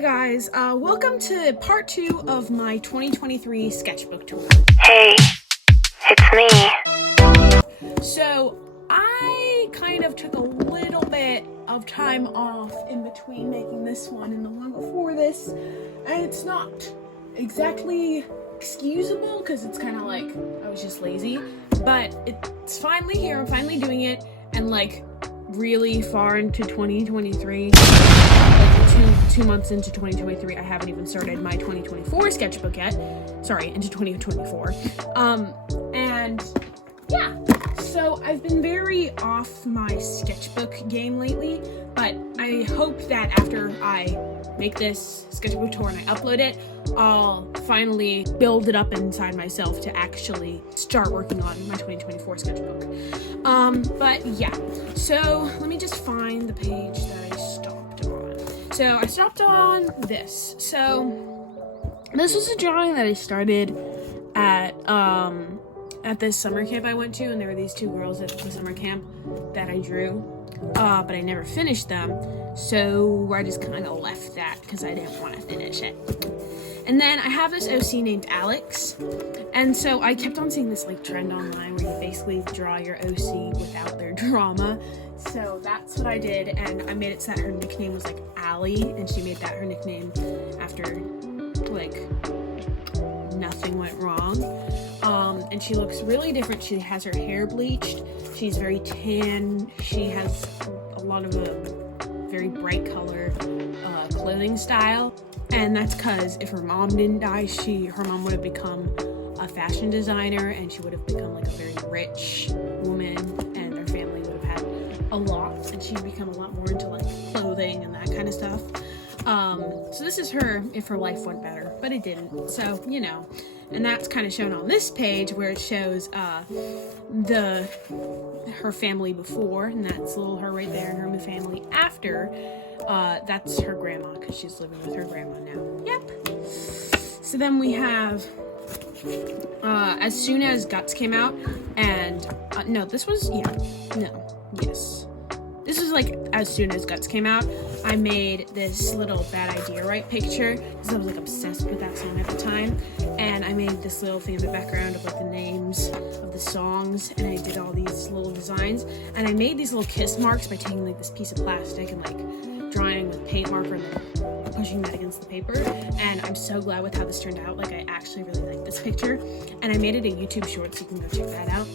Hey guys, welcome to part 2 of my 2023 sketchbook tour. Hey, it's me. So, I kind of took a little bit of time off in between making this one and the one before this, and it's not exactly excusable because it's kind of like I was just lazy, but it's finally here. I'm finally doing it, and like really far into 2023, like two months into 2023, I haven't even started my 2024 sketchbook yet. Sorry, into 2024. And yeah, so I've been very off my sketchbook game lately, but I hope that after I make this sketchbook tour and I upload it, I'll finally build it up inside myself to actually start working on my 2024 sketchbook. But yeah, so let me just find the page that I stopped on. So I stopped on this. So this was a drawing that I started at this summer camp I went to, and there were these two girls at the summer camp that I drew, but I never finished them, so I just kind of left that because I didn't want to finish it. And then I have this OC named Alex, and so I kept on seeing this like trend online where you basically draw your OC without their drama. So that's what I did, and I made it so that her nickname was like Allie, and she made that her nickname after like nothing went wrong. And she looks really different. She has her hair bleached. She's very tan. She has a lot of a very bright color clothing style. And that's because if her mom didn't die, her mom would have become a fashion designer, and she would have become like a very rich woman, and her family would have had a lot, and she'd become a lot more into like clothing and that kind of stuff. So this is her if her life went better, but it didn't. So, you know, and that's kind of shown on this page where it shows her family before, and that's little her right there, and her family after. That's her grandma, because she's living with her grandma now. Yep. So then we have as soon as Guts came out, and this was like as soon as Guts came out, I made this little Bad Idea Right picture because I was like obsessed with that song at the time, and I made this little thing in the background of like the names of the songs, and I did all these little designs, and I made these little kiss marks by taking like this piece of plastic and like drawing with paint marker and then pushing that against the paper. And I'm so glad with how this turned out. Like, I actually really like this picture, and I made it a YouTube short, so you can go check that out.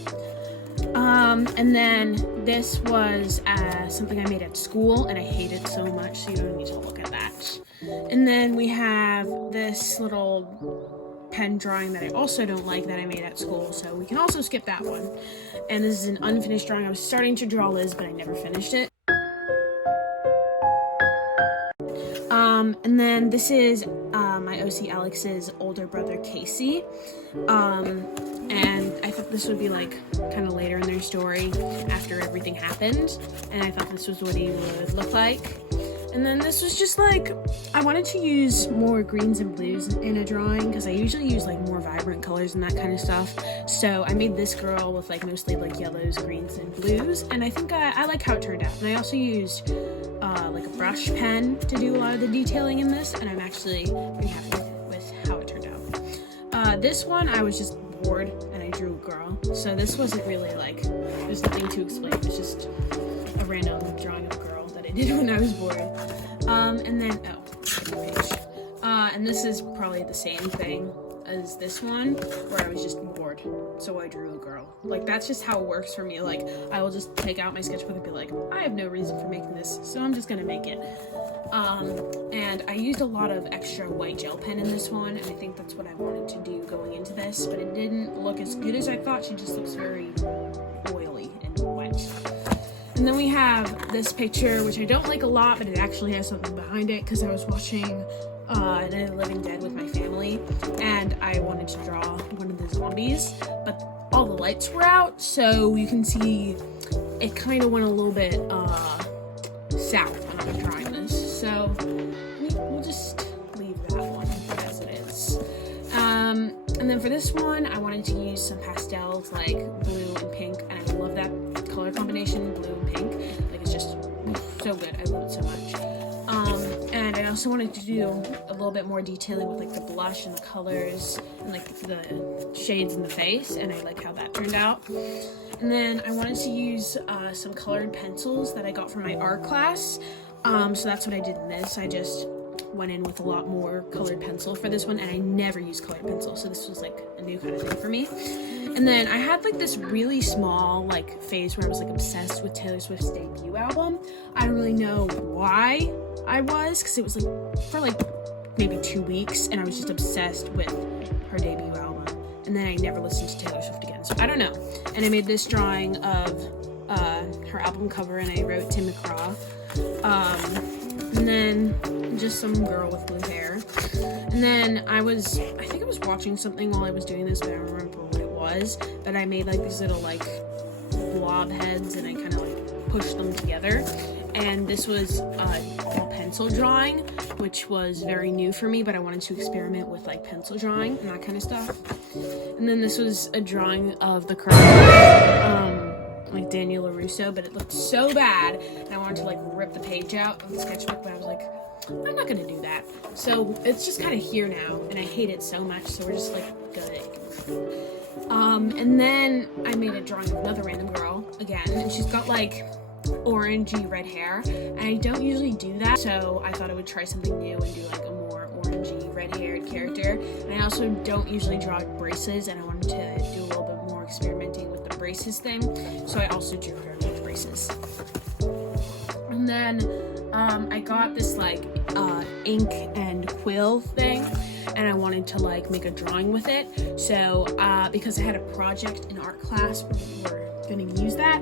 And then this was something I made at school, and I hate it so much, so you don't need to look at that. And then we have this little pen drawing that I also don't like that I made at school, so we can also skip that one. And this is an unfinished drawing. I was starting to draw Liz, but I never finished it. And then this is my OC Alex's older brother Casey, and I thought this would be like kind of later in their story after everything happened, and I thought this was what he would look like. And then this was just like, I wanted to use more greens and blues in a drawing because I usually use like more vibrant colors and that kind of stuff. So I made this girl with like mostly like yellows, greens, and blues, and I think I like how it turned out. And I also used like a brush pen to do a lot of the detailing in this, and I'm actually pretty happy with how it turned out. This one I was just bored and I drew a girl, so this wasn't really like, there's nothing to explain. It's just a random drawing of a girl that I did when I was bored. And then and this is probably the same thing as this one, where I was just bored, so I drew a girl. Like, that's just how it works for me. Like, I will just take out my sketchbook and be like, I have no reason for making this, so I'm just gonna make it. And I used a lot of extra white gel pen in this one, and I think that's what I wanted to do going into this, but it didn't look as good as I thought. She just looks very oily and wet. And then we have this picture, which I don't like a lot, but it actually has something behind it, because I was watching Night of the Living Dead with my family, and I wanted to draw one of the zombies, but all the lights were out, so you can see it kind of went a little bit south when I was drawing this. So we'll just leave that one as it is. And then for this one, I wanted to use some pastels like blue and pink, and I love that color combination, blue and pink. Like, it's just so good. I love it so much. And And I also wanted to do a little bit more detailing with like the blush and the colors and like the shades in the face, and I like how that turned out. And then I wanted to use some colored pencils that I got from my art class. So that's what I did in this. I just went in with a lot more colored pencil for this one, and I never use colored pencil, so this was like a new kind of thing for me. And then I had like this really small like phase where I was like obsessed with Taylor Swift's debut album. I don't really know why I was, because it was like for like maybe 2 weeks, and I was just obsessed with her debut album, and then I never listened to Taylor Swift again, so I don't know. And I made this drawing of her album cover, and I wrote Tim McGraw, and then just some girl with blue hair. And then I think I was watching something while I was doing this, but I don't remember what it was, but I made like these little like blob heads, and I kind of like pushed them together. And this was all pencil drawing, which was very new for me, but I wanted to experiment with like pencil drawing and that kind of stuff. And then this was a drawing of the curve, like Daniel LaRusso, but it looked so bad, and I wanted to like rip the page out of the sketchbook, but I was like, I'm not gonna do that. So it's just kind of here now, and I hate it so much, so we're just like gonna and then I made a drawing of another random girl again, and she's got like orangey red hair, and I don't usually do that, so I thought I would try something new and do like a more orangey red haired character. And I also don't usually draw braces, and I wanted to do a little bit more experimenting with the braces thing, so I also drew her with braces. And then I got this like ink and quill thing, and I wanted to like make a drawing with it. So because I had a project in art class where we were going to use that,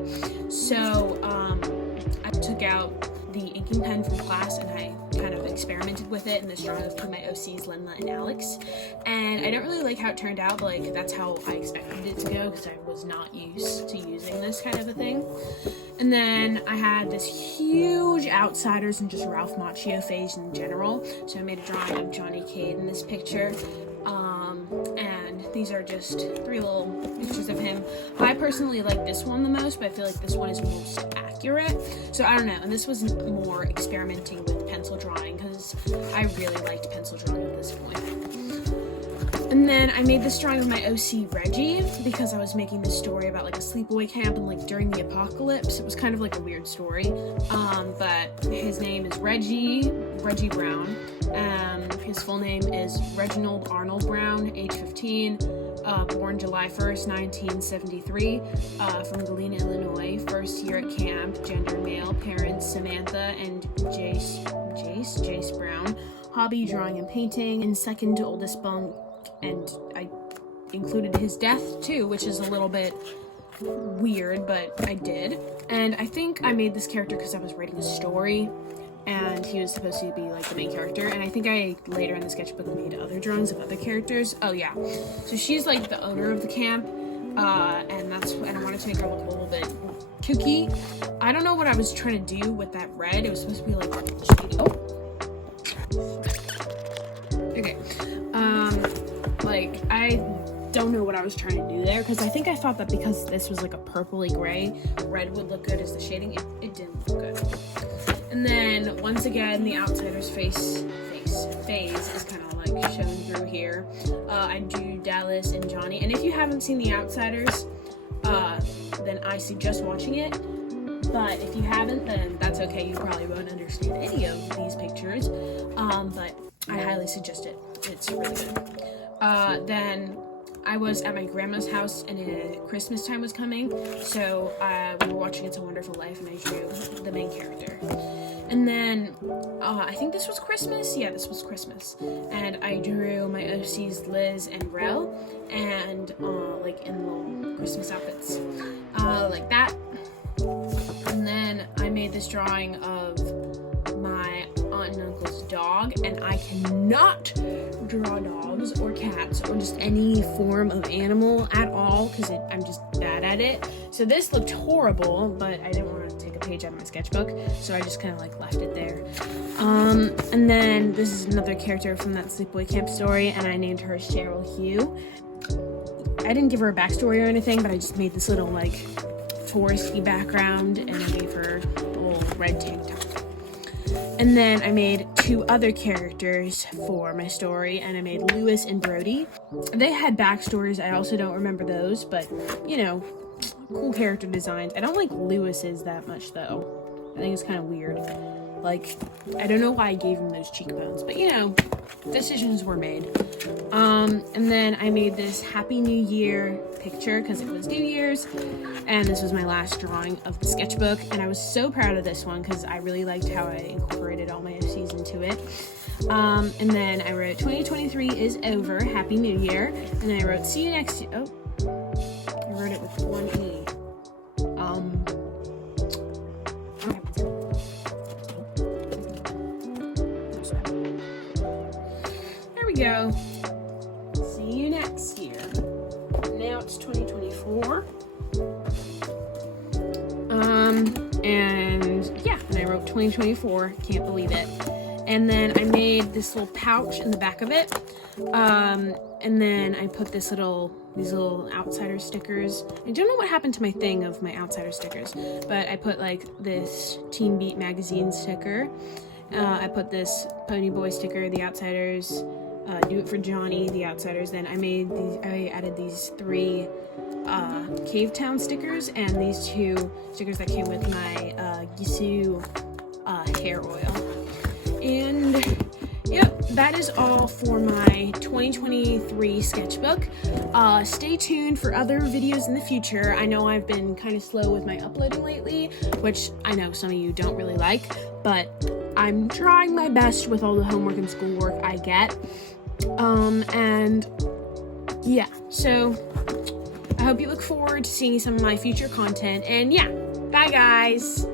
so I took out the inking pen from class, and I kind of experimented with it in this drawing of my OCs, Lenla and Alex. And I don't really like how it turned out, but like that's how I expected it to go, because I was not used to using this kind of a thing. And then I had this huge Outsiders and just Ralph Macchio phase in general, so I made a drawing of Johnny Cade in this picture. And these are just 3 little pictures of him. I personally like this one the most, but I feel like this one is most accurate, so I don't know. And this was more experimenting with pencil drawing, because I really liked pencil drawing at this point. And then I made this drawing of my OC Reggie, because I was making this story about like a sleepaway camp and like during the apocalypse. It was kind of like a weird story, but his name is Reggie Brown. His full name is Reginald Arnold Brown, age 15, born July 1st, 1973, from Galena, Illinois, first year at camp, gender male, parents Samantha and Jace Brown, hobby drawing and painting, and second to oldest bunk, and I included his death too, which is a little bit weird, but I did. And I think I made this character because I was writing a story, and he was supposed to be like the main character, and I think I later in the sketchbook made other drawings of other characters. Oh yeah, so she's like the owner of the camp, and I wanted to make her look a little bit kooky. I don't know what I was trying to do with that red. It was supposed to be like shady. Okay, like I don't know what I was trying to do there, because I think I thought that because this was like a purpley gray, red would look good as the shading. It didn't look good. And then once again, the Outsiders phase is kind of like shown through here. I drew Dallas and Johnny, and if you haven't seen the Outsiders, then I suggest watching it. But if you haven't, then that's okay. You probably won't understand any of these pictures. But I highly suggest it. It's really good. Then I was at my grandma's house, and Christmas time was coming, so we were watching It's a Wonderful Life, and I drew the main character. And then I think this was Christmas. Yeah, this was Christmas, and I drew my OCs Liz and Rel, and like in little Christmas outfits, like that. And then I made this drawing of my aunt and uncle's dog, and I cannot draw dogs or cats or just any form of animal at all, because I'm just bad at it. So this looked horrible, but I didn't want to take a page out of my sketchbook, so I just kind of like left it there. And then this is another character from that sleepaway camp story, and I named her Cheryl Hugh. I didn't give her a backstory or anything, but I just made this little like foresty background and gave her a little red tank top. And then I made two other characters for my story, and I made Lewis and Brody. They had backstories. I also don't remember those, but you know, cool character designs. I don't like Lewis's that much though. I think it's kind of weird. Like, I don't know why I gave him those cheekbones, but you know, decisions were made. And then I made this Happy New Year picture because it was New Year's, and this was my last drawing of the sketchbook, and I was so proud of this one because I really liked how I incorporated all my FCs into it. And then I wrote 2023 is over, Happy New Year, and then I wrote see you next year. Oh, I wrote it with one E. There we go. See you next year. Now it's 2024. And yeah, and I wrote 2024. Can't believe it. And then I made this little pouch in the back of it. And then I put these little outsider stickers. I don't know what happened to my thing of my outsider stickers, but I put like this Teen Beat magazine sticker. I put this Pony Boy sticker, the outsiders. Do It for Johnny, the outsiders. Then I added these 3 Cave Town stickers and these 2 stickers that came with my Gisou hair oil. And yep, that is all for my 2023 sketchbook. Stay tuned for other videos in the future. I know I've been kind of slow with my uploading lately, which I know some of you don't really like, but I'm trying my best with all the homework and schoolwork I get. And yeah, so I hope you look forward to seeing some of my future content, and yeah, bye guys!